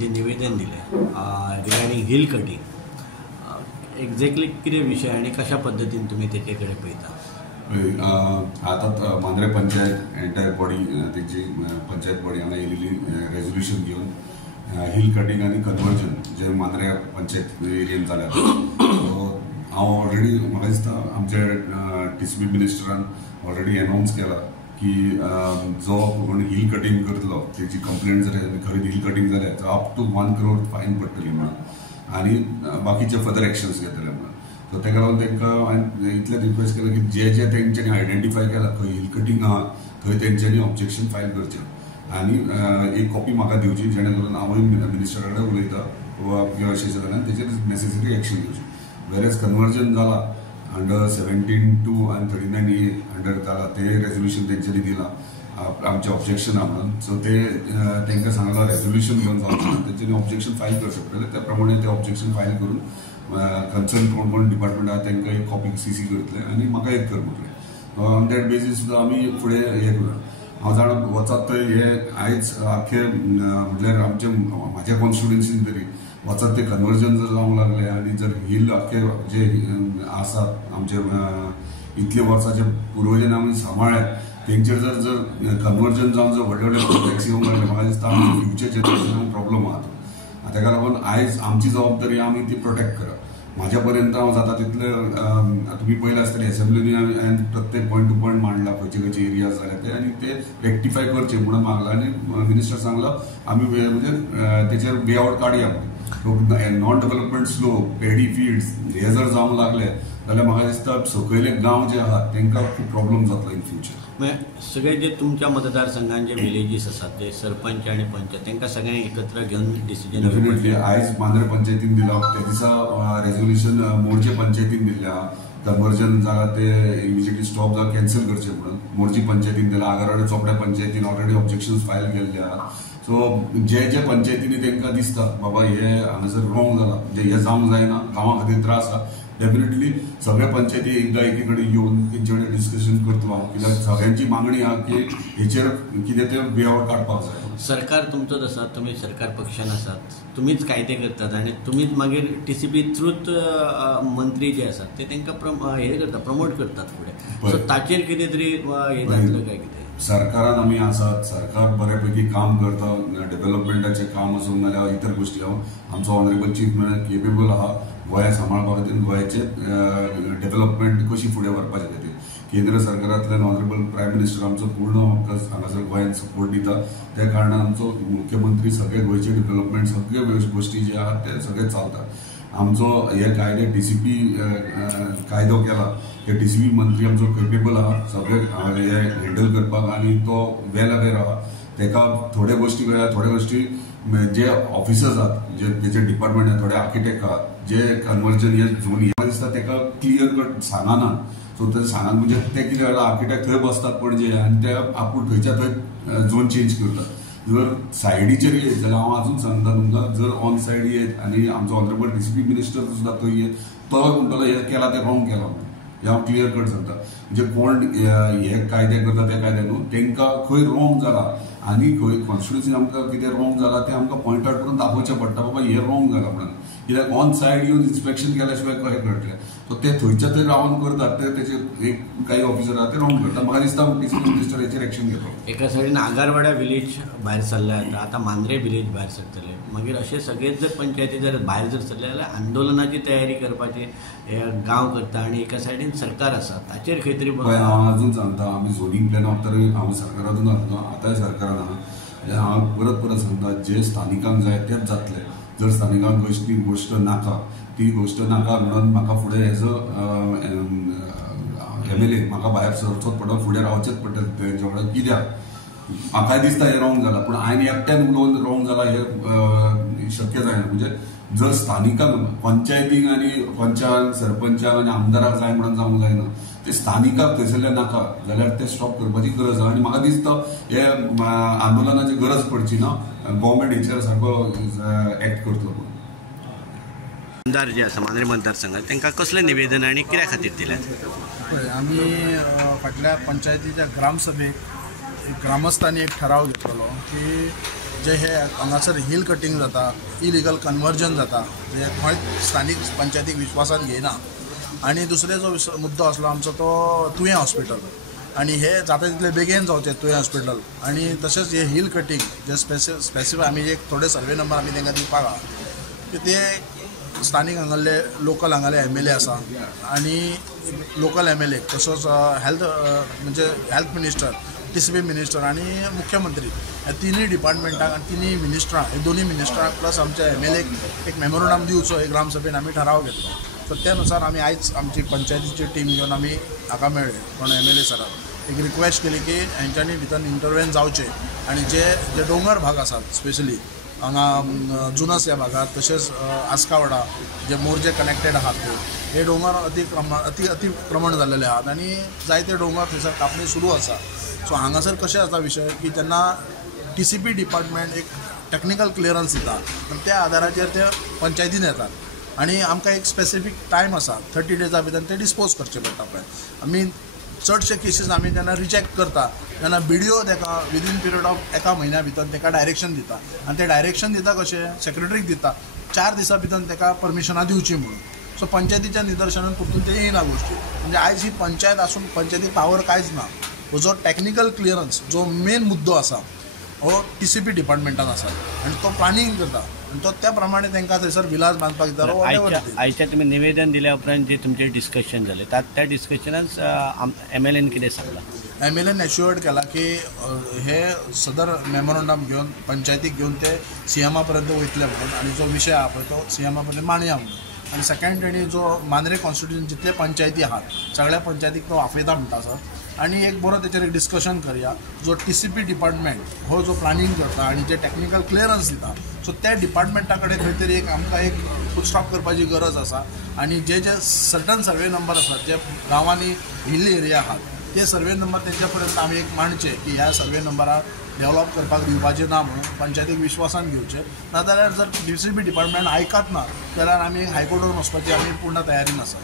जे निवेदन दिले रिगार्डिंग हिल कटिंग एक्झॅक्टली किती विषय आणि कशा पद्धतीने तुम्ही त्याच्याकडे पळता? आता मांद्रे पंचायत एंटायर बॉडी त्याची पंचायत बॉडी हांगा येयलेली रेजोल्युशन घेवन हिल कटिंग आणि कन्वर्जन जे मांद्रे पंचायत एरियेन जाल्या हांव ऑलरेडी म्हाका दिसता आमच्या TCP मिनिस्टरान ऑलरेडी अनाउन्स केला की जो कोण हिल कटिंग करतलो त्याची कंप्लेंट जर खरी हिल कटिंग जाल्यार अप टू 1 crore फायन पडटली म्हणून आणि बाकीचे फर्दर एक्शन्स घेतले म्हणून. सो ताका लागून तांकां इतलें रिक्वेस्ट केला की जे जे तेंच्यांनी आयडेंटिफाय केला खंय हिल कटिंग आहा थंय तेंच्यांनी ऑब्जेक्शन फायल करचें आणि एक कॉपी म्हाका दिवची जेणे करून हांवूय मिनिस्टरा कडेन उलयता वा अशें जाल्यार तेचेर नेसेसरी एक्शन घेवची. वेरेज कन्वर्जन जाला अंडर 17(2) आणि 39(a) अंडर जाला ते रेजोल्युशन तेंच्यांनी दिला आमचे ऑब्जेक्शन आहा म्हणून. सो ते तांकां सांगला रेजोल्युशन घेवन जावचें तेंच्यांनी ऑब्जेक्शन फायल करचें पडटलें त्या प्रमाणे ते ऑब्जेक्शन फायल करून कन्सर्न कोण डिपार्टमेंट आहा तांकां एक कॉपी CC करतले आनी म्हाका एक कर म्हटलें. ऑन दॅट बेसीस सुद्दां आमी फुडें हें करूया. हांव जाणा वचत थंय हे आयज आख्खे म्हटल्यार आमचे म्हाज्या कॉन्स्टिट्युएन्सीन तरी वचत ते कन्वर्जन जर जावंक लागले आनी जर हिल आख्खे जे आसात आमचे इतले वर्साचे पुर्वजांनी आमी सांबाळ्ळे तेंचेर जर कन्वर्जन जावन जर व्हडले व्हडले प्रोजेक्ट्स येवंक लागले म्हाका दिसता आमच्या फ्युचर जनरेशनाक प्रॉब्लम आहा. ताका लागून आयज आमची जबाबदारी आमी ती प्रोटेक्ट करप. म्हाज्या पर्यंत हांव जाता तितलें तुमी पळयलें आसतलें एसेंब्लीनी हांवें प्रत्येक पॉयंट टू पॉयंट मांडला खंयचे खंयचे एरियाज जाले ते आनी ते रेक्टिफाय करचे म्हणून मागला आनी मिनिस्टर सांगला आमी म्हणजे तेचेर वे आउट काडया. Non development slope paddy fields हे जर जावंक लागले जाल्यार म्हाका दिसता सकयले गांव जे आहात तांकां खूब प्रॉब्लम जातलो इन फ्युचर. सगळे जे तुमच्या मतदारसंघात जे विलेजीस असतात ते सरपंच आणि पंच तांकां सगळ्यांक एकत्र घेऊन डिसिजन डेफिनेटली आयज मांद्रे पंचायतीन दिला त्या दिसा रेजोल्युशन मोर्जे पंचायतीन दिल्या कन्वर्जन जाला ते इमिजिएटली स्टॉप जावं कॅन्सल करचे म्हणून मोर्जी पंचायतीन दिला आगरवाडे चोपड्या पंचायतीन ऑलरेडी ऑब्जेक्शन्स फायल केल्ल्या. सो जे जे पंचायतींनी तांकां दिसता बाबा हे हांगासर रॉंग जाला म्हणजे हे जावंक जायना गांवा खातीर त्रास आहा डेफिनेटली सगळ्या पंचायती एकदा एकी कडेन येवन तेंचे कडेन डिस्कशन करतलो हांव कित्याक सगळ्यांची मागणी आहा की हेचेर कितें ते वे आउट काडपाक जाय. सरकार तुमचोच आसा तुमी सरकार पक्षान आसात तुमीच कायदे करतात आणि तुमीच मागीर TCP थ्रूच मंत्री जे आसात ते तांकां हे करतात प्रमोट करतात फुडें. सो ताचेर कितें तरी हे जातलें काय कितें? सरकारान आमी आसात सरकार बऱ्यापैकी काम करता डेव्हलपमेंटाचें काम आसूं नाल्यार इतर गोश्टी आमचो ऑनरेबल चीफ मिनिस्टर केपेबल आहा गोंया सांबाळपा खातीर गोंयाचे डेव्हलपमेंट कशी फुडें व्हरपाचे खातीर. केंद्र सरकारांतल्यान ऑनरेबल प्रायम मिनिस्टर आमचो पूर्ण हांगासर गोंयांत सपोर्ट दिता त्या कारणान आमचो मुख्यमंत्री सगळे गोंयचे डेव्हलपमेंट सगळे गोश्टी जे आहात ते सगळे चलता. आमचो हे कायदे TCP कायदो केला ते TCP मंत्री आमचो केपेबल आहा सगळे हे हँडल करपाक आनी तो वेल अवेर आहा. ताका थोड्या गोश्टी थोड्या गोश्टी जे ऑफिसर्स आहात जे तेचे डिपार्टमेंट आहात थोडे आर्किटेक्ट आहात जे कन्वर्जन हे झोन हे दिसता ताका क्लियर कट सांगना. सो ते सांगात म्हणजे ते कितें जाता आर्किटेक्ट थंय बसतात पणजे आनी ते आपूण थंयच्या थंय झोन चेंज करतात. जर सायडीचेर येत जाल्यार हांव आजून सांगता तुमकां जर ऑन सायड येत आनी आमचो ऑनरेबल TCP मिनिस्टर सुद्दां थंय येत तो म्हणटलो हे केला ते रॉंग केला म्हणून हे हांव क्लियर कट सांगता. म्हणजे कोण हे कायदे करता ते कायदे न्हू तांकां खंय रॉंग जाला आनी खंय कॉन्स्टिट्युएन्सीन आमकां कितें रॉंग जाला तें आमकां पॉयंट आउट करून दाखोवचें पडटा बाबा हे रॉंग जाला म्हणून. कित्याक ऑन सायड येवन इन्स्पेक्शन केल्या शिवाय कशें कळटलें. सो ते थंयच्या थंय रावन करतात ते तेचे एक काही ऑफिसर आहात ते रॉंग करतात. म्हाका दिसता TCP मिनिस्टर हेचेर एक्शन घेतलो. एका सायडीन आगारवाड्या विलेज भायर सरल्यात आतां मांद्रे विलेज भायर सरतले मागीर अशे सगळेच जर पंचायती जर भायर जर सरले जाल्यार आंदोलनाची तयारी करपाची गांव करता आनी एका सायडीन सरकार आसा ताचेर खंय तरी हांव अजून सांगता आमी झोनींग प्लॅनाक तर हांव सरकारातून आसलो आतांय सरकारान आहा हांव परत परत सांगता जे स्थानिकांक जाय तेच जातले. जर स्थानिकांक गोश्ट नाका ती गोश्ट नाका म्हणून म्हाका फुडें एज अ MLA म्हाका भायर सरचोच पडटा फुडें रावचेंच पडटा तेंच्या वांगडा. कित्याक म्हाकाय दिसता हें रॉंग जाला पूण हांवें एकट्यान उलोवन रॉंग जाला हें शक्य जायना. म्हणजे जर स्थानिकांक पंचायतीक आनी पंचाक सरपंचाक आनी आमदाराक जाय म्हणून जावंक जायना ते स्थानिकाक थंयसरल्या नाका जाल्यार ते स्टॉप करपाची गरज आहा. आनी म्हाका दिसता हे आंदोलनाची गरज पडची ना गव्हर्मेंट हेचेर सारको एक्ट करतलो. मतदार जे आसा मांद्रे मतदारसंघात तांकां कसलें निवेदन आनी कित्या खातीर दिल्यात? आमी फाटल्या पंचायतीच्या ग्रामसभेक ग्रामस्थांनी एक ठराव घेतलेलो की जे हे हांगासर हिल कटिंग जाता, इलिगल कन्वर्जन जाता, जे खंय स्थानीक पंचायतीक विश्वासान घेयना. आनी दुसरे जो मुद्दो आसलो आमचो तो तुयें हॉस्पिटल, आनी हे जाता तितले बेगीन जावचें तुयें हॉस्पिटल. आनी तशेंच हे हिल कटिंग जे स्पेसिफीक आमी एक थोडे सर्वे नंबर आमी तांकां दिवपाक आहा की ते स्थानीक हांगाले लोकल हांगाले MLA आसा आनी लोकल MLA तसोच हेल्थ म्हणजे हेल्थ मिनिस्टर, TCP मिनिस्टर आनी मुख्यमंत्री ह्या तिनूय डिपार्टमेंटाक आनी तिनूय मिनिस्टरां हे दोनूय मिनिस्टरांक प्लस आमच्या MLA एक मेमोरंडम दिवचो एक ग्रामसभेन आमी थाराव घेतलो. सो त्यानुसार आमी आयज आमची पंचायतीची टीम घेवन आमी हाका मेळ्ळे कोण MLA सराक एक रिक्वेस्ट केली की हेंच्यांनी भितर इंटरवेन जावचे आनी जे दोंगर भाग आसात स्पेशली हांगा जुनस ह्या भागात तशेंच आस्कावडा जे मोर्जे कनेक्टेड आहात हे दोंगर अतिक्रमण जाल्लेले आहात आनी जायते दोंगर थंयसर कापणी सुरू आसा. सो हांगासर कशें जाता विशय की जेन्ना TCP डिपार्टमेंट एक टेक्निकल क्लियरन्स दिता आनी त्या आदाराचेर ते पंचायतीन येतात आनी आमकां एक स्पेसिफीक टायम आसा 30 डेजा भितर ते डिस्पोज करचे पडटा पळय. आमी चडशे केसीस आमी जेन्ना रिजेक्ट करता तेन्ना BDO ताका विदीन पिरियड ऑफ एका म्हयन्या भितर ताका डायरेक्शन दिता आनी ते डायरेक्शन दिता कशें सेक्रेटरीक दिता 4 दिसां भितर ताका परमिशनां दिवची म्हणून. सो पंचायतीच्या निदर्शनान परतून ते येयना गोश्टी. म्हणजे आयज ही पंचायत आसून पंचायतीक पावर कांयच ना. हो जो टेक्निकल क्लियरन्स जो मेन मुद्दो आसा हो TCP डिपार्टमेंटान आसा आनी तो प्लानिंग करता आनी तो त्या प्रमाणे तांकां थंयसर विलास बांदपाक दिता. आयच्या तुमी निवेदन दिल्या उपरांत जे तुमचे डिस्कशन जालें त्या डिस्कशनांत MLAन कितें सांगलां? MLAन एश्युअर्ड केला की हे सदर मेमोरंडम घेवन पंचायतीक घेवन ते CMA पर्यंत वयतले म्हणून आनी जो विशय आहा पळय तो CMA पर्यंत मांडया म्हणून. आनी सेकंड तेणी जो मांद्रे कॉन्स्टिट्युशन जितले पंचायती आहात सगळ्या पंचायतीक तो आपयता म्हणटा सर आनी एक बरो तेचेर एक डिस्कशन करया. जो TCP डिपार्टमेंट हो जो प्लानिंग करता आनी जे टेक्निकल क्लियरन्स दिता सो त्या डिपार्टमेंटा कडेन खंय तरी एक आमकां एक फूल स्टॉप करपाची गरज आसा. आनी जे सर्टन सर्वे नंबर आसात जे गांवांनी हिल एरिया आहात ते सर्वे नंबर तेंच्या पर्यंत आमी एक मांडचे की ह्या सर्वे नंबराक डेवलप करपाक दिवपाचें ना म्हणून पंचायतीक विश्वासान घेवचे. नाजाल्यार जर TCP डिपार्टमेंट आयकत ना जाल्यार आमी हायकोर्टान वचपाची आमी पूर्ण तयारीन आसा.